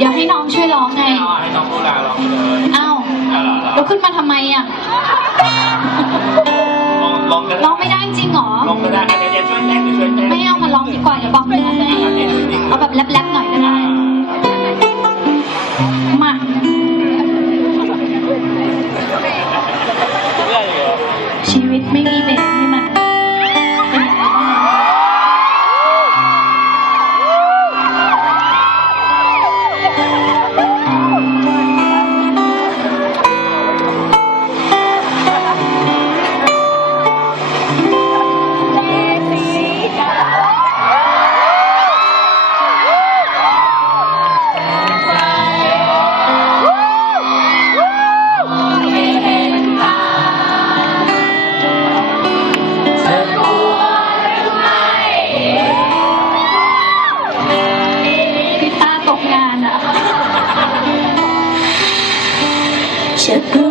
เดี๋ยวให้น้องช่วยร้องไงให้น้องโบราณร้องเลยอ้าเอาราแล้วขึ้นมาทำไมอะร้องก็ร้องไม่ได้จริงหรอ ลองก็ได้เดี๋ยวช่วยแต่เดี๋ยวช่วยแต่ไม่เอามาร้องดีกว่าอย่าบอกเลยเอาแบบแรป Shut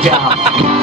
这样。